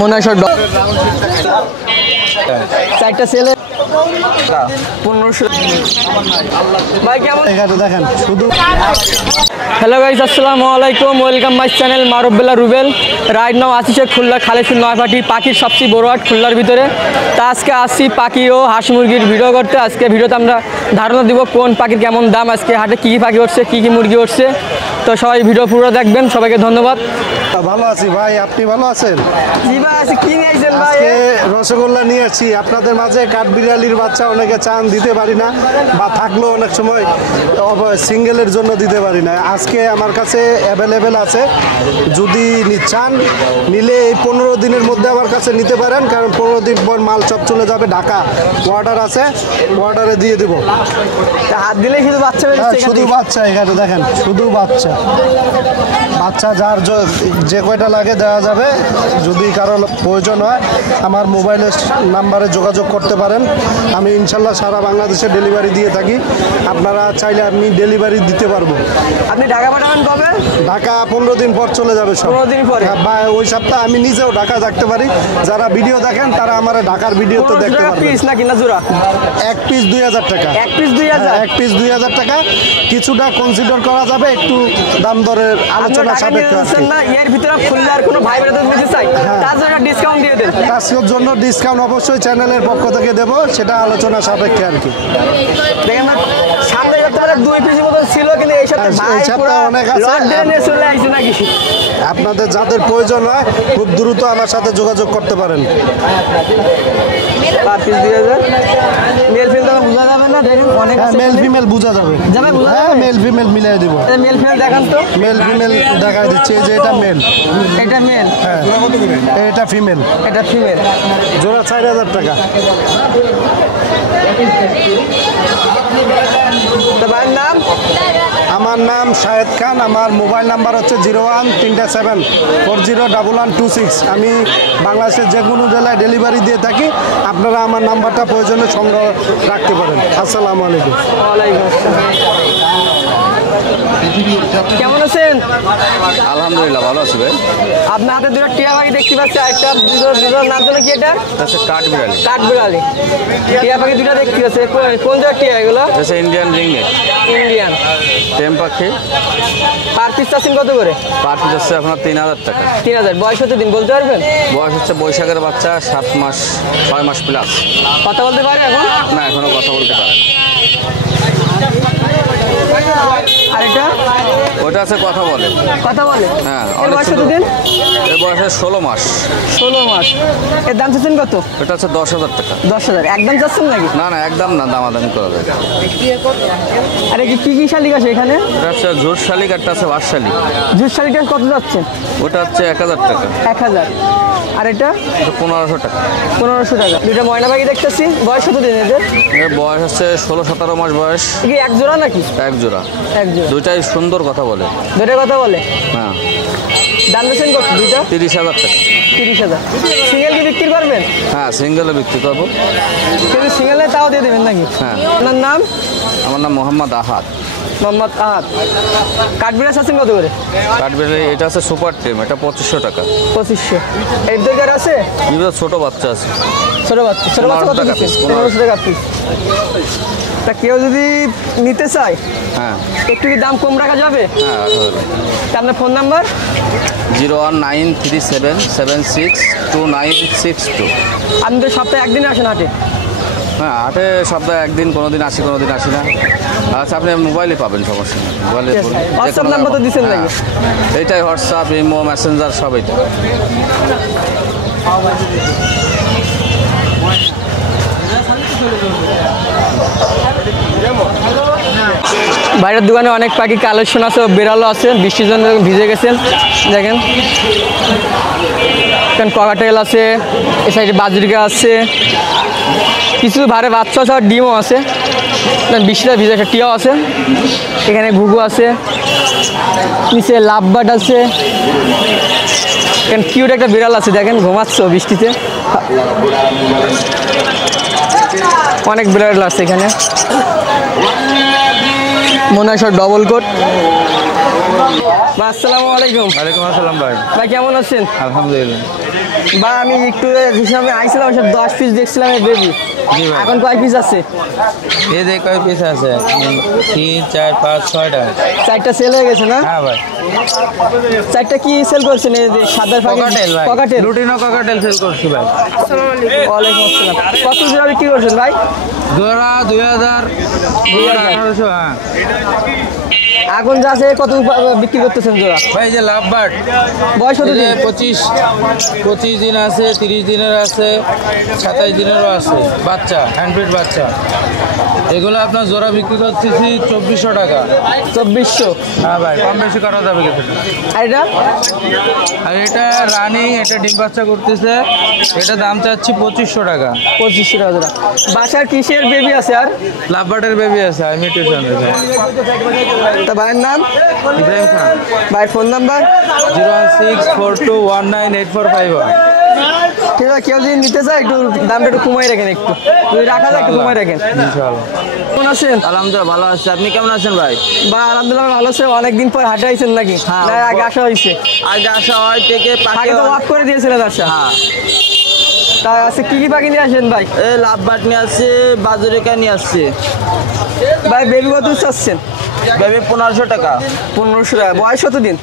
মনে হয় সব চারটা ছেলে 1500 ভাই কেমন দেখেন শুধু। হ্যালো গাইস, আসসালামু আলাইকুম, ওয়েলকাম মাই চ্যানেল মারুবেলা রুবেল। রাইট নাও আসছে খুলনা খালেশুর নয়পাটি পাখির সবচেয়ে বড় হাট খুলনার ভিতরে। তা আজকে আসছি পাখি ও হাঁস মুরগির ভিডিও করতে। আজকে ভিডিওতে আমরা ধারণা দিব কোন পাখির কেমন দাম, আজকে হাটে কী কী পাখি উঠছে, কী কী মুরগি উঠছে। তো সবাই ভিডিও পুরো দেখবেন, সবাইকে ধন্যবাদ। ভালো আছি ভাই, আপনি ভালো আছেন? জি ভাই, আজকে কি নিয়ে আসছেন ভাই? রসগোল্লা নিয়ে আসছি আপনাদের মাঝে। কাঠবিড়ালির বাচ্চা অনেকে চান, দিতে পারি না, বা থাকলেও অনেক সময় সিঙ্গেলের জন্য দিতে পারি না। আজকে আমার কাছে অ্যাভেলেবেল আছে, যদি চান নিলে এই 15 দিনের মধ্যে আমার কাছে নিতে পারেন, কারণ 15 দিন পর মাল সব চলে যাবে ঢাকা। অর্ডার আছে, অর্ডারে দিয়ে দেবো। হাত দিলেই শুধু বাচ্চা, শুধু বাচ্চা। এখানে দেখেন শুধু বাচ্চা। বাচ্চা যার যে কয়টা লাগে দেওয়া যাবে। যদি কারো প্রয়োজন হয় আমার মোবাইলের নাম্বারে যোগাযোগ করতে পারেন। আমি ইনশাল্লাহ সারা বাংলাদেশে ডেলিভারি দিয়ে থাকি। আপনারা চাইলে আমি ডেলিভারি দিতে পারবো। আপনি ঢাকা পাঠাবেন কবে? ঢাকা 15 দিন পর চলে যাবে সব। 15 দিন পরে? বা ওই সপ্তাহে আমি নিজেও ঢাকা থাকতে পারি। যারা ভিডিও দেখেন তারা আমার ঢাকার ভিডিও তো দেখতে পারবেন। পিস না কিনা জোড়া? এক পিস 2000 টাকা। এক পিস 2000? এক পিস 2000 টাকা। কিছুটা কনসিডার করা যাবে, একটু দাম দরের আলোচনা সাপেক্ষে। এর ভিতরে খুললে আর কোনো ভাই বোনেদের নিতে চাই, তার জন্য ডিসকাউন্ট দিয়ে দেন। তার জন্য ডিসকাউন্ট অবশ্যই চ্যানেলের পক্ষ থেকে দেবো, সেটা আলোচনা সাপেক্ষে আর কি। দেখেন না, সামনে সপ্তাহে 2 পিসের মতো ছিল, কিন্তু এই সপ্তাহে অনেক আছে, চলে আসছে নাকি। আপনাদের যাদের প্রয়োজন হয় খুব দ্রুত আমার সাথে যোগাযোগ করতে পারেন। মেল ফিমেল বোঝা যাবে না? দেখেন অনেক মেল ফিমেল বোঝা যাবে। হ্যাঁ, মেল ফিমেল মিলিয়ে দিব। মেল ফিমেল দেখান তো। মেল ফিমেল দেখা দিচ্ছে যে এটা মেল, এটা মেল, হ্যাঁ এটা ফিমেল। এটা ফিমেল। জোড়া 4000 টাকা। ভাইয়ের নাম? আমার নাম শাহেদ খান। আমার মোবাইল নাম্বার হচ্ছে 0137401126। আমি বাংলাদেশের যে কোনো জেলায় ডেলিভারি দিয়ে থাকি। আপনারা আমার নাম্বারটা প্রয়োজনে সংগ্রহ রাখতে পারেন। আসসালামু আলাইকুম। ওয়ালাইকুম আসসালাম। কেমন আছেন? আলহামদুলিল্লাহ ভালো আছি ভাই। আপনার হাতে দুটো টিয়া পাখি দেখতে পাচ্ছি। একটা দুটোর নাম জানো কি? এটা কাঠবিড়ালি। কাঠবিড়ালি টিয়া পাখি দুটো দেখতে পাচ্ছি। কোন জায়গার টিয়া এগুলো? ইন্ডিয়ান রিংনেট। ইন্ডিয়ান টেম পাখি। পার পিস চাচ্ছেন কত করে? পার পিস হচ্ছে আপনার 3000 টাকা। 3000। বয়স কত দিন বলতে পারবেন? বয়স হচ্ছে বৈশাখের বাচ্চা, 7 মাস 6 মাস প্লাস। কথা বলতে পারে এখন? না, এখনো কথা বলতে পারে না। আরেকটা ওটা আছে কথা বলে। কথা বলে? হ্যাঁ। বয়স কত দিন? এর বয়স 16 মাস। 16 মাস। এর দাম চাচ্ছেন কত? এটা হচ্ছে 10,000 টাকা। 10,000 একদম চাচ্ছেন নাকি? না না, একদম না, দামাদামি করা যাবে। আরে কি কি শালিক আছে এখানে? এটা হচ্ছে ঝুট শালিক, একটা আছে বাস শালিক। ঝুট শালিকটা কত যাচ্ছে? ওটা হচ্ছে 1000 টাকা। 1000। আর এটা? 1500 টাকা। 1500 টাকা। দুটো ময়না পাখি দেখতেছি। বয়স কত দিন এদের? এর বয়স হচ্ছে 16-17 মাস বয়স। কি এক জোড়া নাকি? এক জোড়া। এক জোড়া। দুইটাই সুন্দর কথা বলে। দুটো কথা বলে? হ্যাঁ। দাম দিচ্ছেন কত দুইটা? 30,000 টাকা। 30,000। সিঙ্গেল কি বিক্রি করবেন? হ্যাঁ, সিঙ্গেলে বিক্রি করবো। কিন্তু সিঙ্গেলে তাও দিয়ে দেবেন নাকি? হ্যাঁ। আপনার নাম? আমার নাম মোহাম্মদ আহাদ। মোহাম্মদ আহাদ। কাঠবিড়ালি আছেন কত করে? কাঠবিড়ালি এটা আছে সুপার টেম, এটা 2500 টাকা। 2500। এর দরকার আছে? বিভিন্ন ছোট বাচ্চা আছে। ছোট বাচ্চা? ছোট বাচ্চা কত টাকা পিস? 1500 টাকা পিস। তা কেউ যদি নিতে চায় হ্যাঁ। একটু কি দাম কম রাখা যাবে? হ্যাঁ, তা আপনার ফোন নাম্বার? 01937762962। আপনি তো সপ্তাহে একদিন আসেন হাটে? হ্যাঁ, হাটে সপ্তাহে একদিন, কোনোদিন আসি কোনোদিন আসি না। আচ্ছা, আপনি মোবাইলে পাবেন, সমস্যা নেই। মোবাইলে হোয়াটসঅ্যাপ নাম্বার তো দিচ্ছেন নাকি? এইটাই হোয়াটসঅ্যাপ, ইমো, মেসেঞ্জার সব এইটা। বাইরের দোকানে অনেক পাখি কালেকশন আছে, বিড়ালও আছে। বৃষ্টির জন্য ভিজে গেছেন দেখেন। ককাটেল আছে, এ সাইডে বাজরিকা আছে, কিছু ভারে বাচ্চা আছে, আর ডিমও আছে। বৃষ্টিটা ভিজে একটা টিয়াও আছে। এখানে ঘুঘু আছে, নিচে লাভবার্ড আছে। এখানে কিউট একটা বিড়াল আছে দেখেন, ঘুমাচ্ছে বৃষ্টিতে। অনেক বিড়াল আছে এখানে, মনে হয় সব ডবল কোট। ভাই আসসালামু আলাইকুম। ওয়ালাইকুম আসসালাম ভাই। ভাই কেমন আছেন? আলহামদুলিল্লাহ। ভাই আমি একটু হিসাবে আইছিলাম, 10 পিস দেখছিলাম এই বেবি। জি ভাই। এখন কয় পিস আছে? এই যে কয় পিস আছে? 3, 4, 5, 6টা। 4টা সেল হয়ে গেছে না? হ্যাঁ ভাই। 4টা কি সেল করছেন? এই যে সাদা ককাটেল ভাই। ককাটেল। লুটিনো ককাটেল সেল করছি ভাই। ওয়ালাইকুম আসসালাম। কত জোড়া বিক্রি করছেন ভাই? জোড়া 2000, 1800। হ্যাঁ এখন যা আছে কত বিক্রি করতেছেন জোড়া? ভাই, যে লাভ বার্ড বয়স কত দিন? 25 দিন আছে, 30 দিনের আছে, 27 দিনেরও আছে বাচ্চা, হ্যান্ডফিড বাচ্চা। এগুলো আপনার জোড়া বিক্রি করতেছি 2400 টাকা। 2400? হ্যাঁ ভাই, কম বেশি করা যাবে কিছু। আর এটা? আর এটা রানিং, এটা ডিম বাচ্চা করতেছে, এটা দাম চাচ্ছি 2500 টাকা। 2500 টাকা জোড়া। বাসার কিসের বেবি আছে আর? লাভ বার্ডের বেবি আছে, ইমিটেশন। তা ভাইয়ের নাম? ইব্রাহিম খান। ভাইয়ের ফোন নাম্বার? 01642198451। ঠিক আছে, কেউ যদি নিতে চায় একটু দামটা একটু কমাই রাখেন, একটু যদি রাখা যায় একটু কমাই রাখেন। ইনশাআল্লাহ। কেমন আছেন? আলহামদুলিল্লাহ ভালো আছে। আপনি কেমন আছেন ভাই? বা আলহামদুলিল্লাহ ভালো আছে। অনেকদিন পর হাটে আইছেন নাকি? হ্যাঁ, না আগে আসা হয়েছে? আগে আসা হয় থেকে আগে তো অফ করে দিয়েছিলেন আচ্ছা। হ্যাঁ, তা আছে কি কি পাখি নিয়ে আসেন ভাই? এই লাভ বার্ড নিয়ে আসছে, বাজুরিকা নিয়ে আসছে। ভাই বেবি কত চাচ্ছেন? বেবি 1500 টাকা। 1500 টাকা। বয়স কত দিন?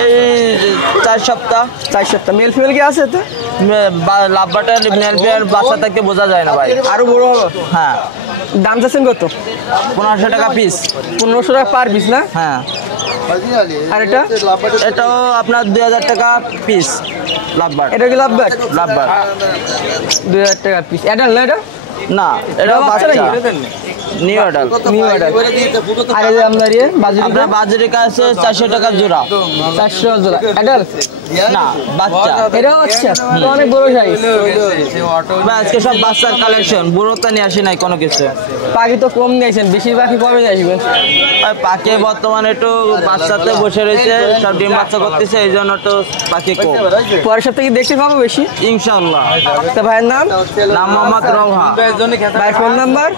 এই 4 সপ্তাহ। 4 সপ্তাহ। মেল ফিমেল কি আছে তো? লাভ বার্ডের মেল পেয়ার বাচ্চা থাকতে বোঝা যায় না ভাই। আরো বড় হবে? হ্যাঁ, দাম চাচ্ছেন কত? 1500 টাকা পিস। 1500 টাকা পার পিস না? হ্যাঁ, আর এটা? এটাও আপনার 2000 টাকা পিস। Love bird. এটা কি লাভ ব্যাট? লাভ বার্ড 2000 টাকা পিস। অ্যাডাল্ট না এটা? না, এটা এটা বাচ্চা বাচ্চা। নাকি? New adult. New adult. আর এই যে আপনার বাজুরিকা? আপনার বাজুরিকা আছে 400 টাকা জোড়া। 400 জোড়া। অ্যাডাল্ট না, বাচ্চা। এটাও বাচ্চা? তো অনেক বড় সাইজ। ভাই, আজকে সব বাচ্চার কালেকশন, বুড়োটা নিয়ে আসি নাই কোনো কিছু। পাখি তো কম নিয়েছেন, বেশির পাখি কমে নিয়ে আসবেন। আর পাখি বর্তমানে একটু বাচ্চাতে বসে রয়েছে, সব ডিম বাচ্চা করতেছে, এই জন্য তো পাখি কম। পরের সপ্তাহে কি দেখতে পাবো বেশি? ইনশাল্লাহ। তা ভাইয়ের নাম? নাম মোহাম্মদ রওহা। ভাই ফোন নাম্বার?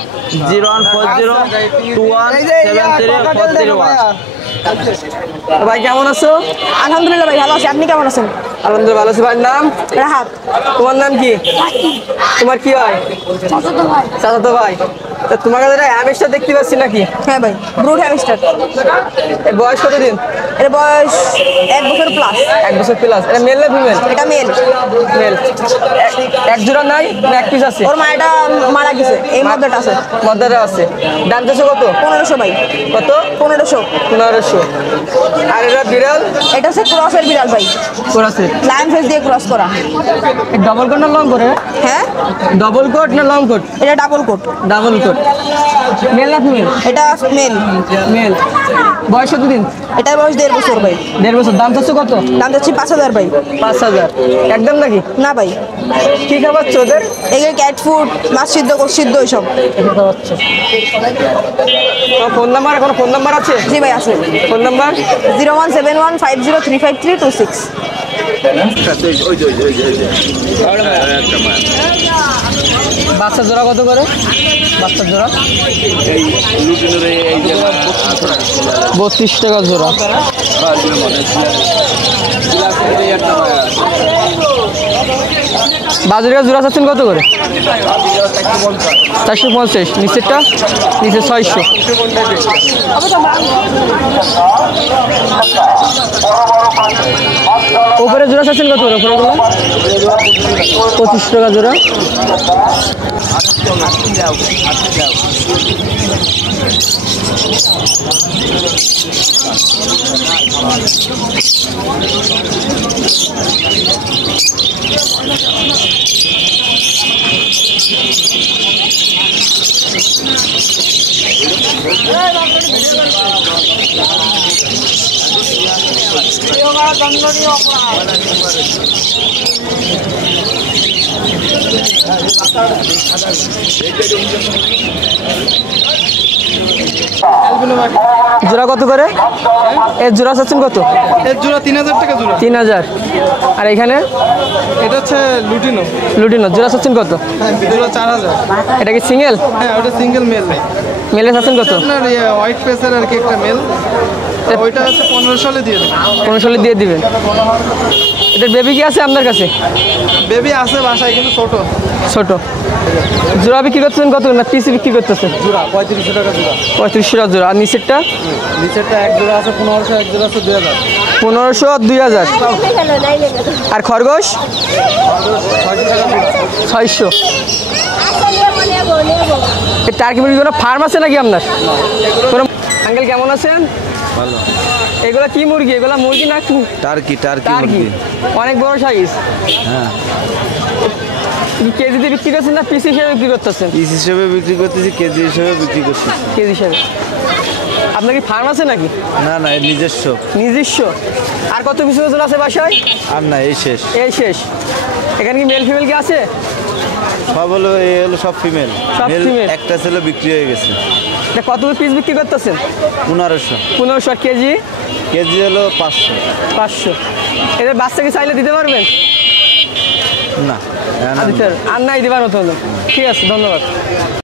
01402173431। ভাই কেমন আছো? আলহামদুলিল্লাহ ভাই ভালো আছি। আপনি কেমন আছেন? আলহামদুলিল্লাহ ভালো আছি। ভাইয়ের নাম? রাহাত। তোমার নাম কি? তোমার কি হয়? চাচাতো ভাই। তা তোমার কাছে হ্যামস্টার দেখতে পাচ্ছি নাকি? হ্যাঁ ভাই, ব্রুড হ্যামস্টার। এর বয়স কত দিন? এর বয়স 1 বছর প্লাস। 1 বছর প্লাস। এটা মেল না ফিমেল? এটা মেল। মেল। এক জোড়া নাই না এক পিস আছে? ওর মায়েটা মারা গেছে, এই মধ্যেটা আছে। মদ্দারা আছে। দাম চাচ্ছে কত? 1500 ভাই। কত? 1500। 1500। আর এটা বিড়াল? এটা হচ্ছে ক্রসের বিড়াল ভাই, করেছে লায়ন ফেস দিয়ে ক্রস করা। ডবল কোট না লং কোট? হ্যাঁ, ডবল কোট না লং কোট? এটা double coat. Double coat. Male না ফিমেল? এটা মেল। মেল। বয়স কত দিন? এটার বয়স 1.5 বছর ভাই। 1.5 বছর। দাম চাচ্ছে কত? দাম যাচ্ছে 5000 ভাই। 5000 একদম নাকি? না ভাই, কি খাওয়াচ্ছ ওদের? এগুলো ক্যাট ফুড, মাছ সিদ্ধ সিদ্ধ এইসব। এটা খাওয়াচ্ছ। তোমার ফোন নাম্বার? এখন ফোন নাম্বার আছে? জি ভাই আছে। Phone number? 01715035326। বাচ্চা জোড়া কত করে? বাচ্চা জোড়া 32 টাকা জোড়া। বাজারের জোড়া চাচ্ছেন কত করে? 450। নিচেরটা? নিচে 600। উপরে জোড়া চাচ্ছেন কত করে? উপরে 25 টাকা জোড়া। জোড়া কত করে? এর জোড়া চাচ্ছেন কত? এর জোড়া 3000 টাকা জোড়া। 3000। আর এখানে এটা হচ্ছে লুটিনো। লুটিনো জোড়া চাচ্ছেন কত? হ্যাঁ, জোড়া 4000। এটা কি সিঙ্গেল? হ্যাঁ, ওটা সিঙ্গেল মেল ভাই। মেলে চাচ্ছেন কত? আপনার হোয়াইট পেসার আর কি একটা মেল। ওইটা হচ্ছে 1500 হলে দিয়ে দেবো। 1500 হলে দিয়ে দিবেন। এটার বেবি কি আছে আপনার কাছে? বেবি আছে বাসায় কিন্তু ছোট। ছোট জোড়া বিক্রি করতেছেন কত না পিস বিক্রি করতেছেন? জোড়া 3500 টাকা জোড়া। 3500 টাকা জোড়া। আর নিচেরটা? নিচেরটা এক জোড়া আছে 1500, এক জোড়া আছে 2000। 1500 2000। আর খরগোশ? 600। এই টার্কি মুরগি কোনো ফার্ম আছে নাকি আপনার? কোনো আঙ্কেল কেমন আছেন? ভালো। এগুলা কি মুরগি? এগুলা মুরগি না টার্কি টার্কি? মুরগি। অনেক বড় সাইজ। হ্যাঁ, কেজিতে বিক্রি করছেন না পিস হিসেবে বিক্রি করতেছেন? পিস হিসেবে বিক্রি করতেছি, কেজি হিসেবে বিক্রি করতেছি। কেজি হিসেবে। আপনার কি ফার্ম আছে নাকি? না না, এর নিজস্ব। নিজস্ব। আর কত পিস ওজন আছে বাসায়? আর না, এই শেষ। এই শেষ। এখানে কি মেল ফিমেল কি আছে? সব হলো, এই হলো সব ফিমেল। সব female? একটা ছিল বিক্রি হয়ে গেছে। এটা কত পিস বিক্রি করতেছেন? 1500। 1500। আর কেজি? কেজি হলো 500। 500। এদের বাচ্চা কি চাইলে দিতে পারবেন? না, আর নাই দিতে পারবেন। ঠিক আছে, ধন্যবাদ।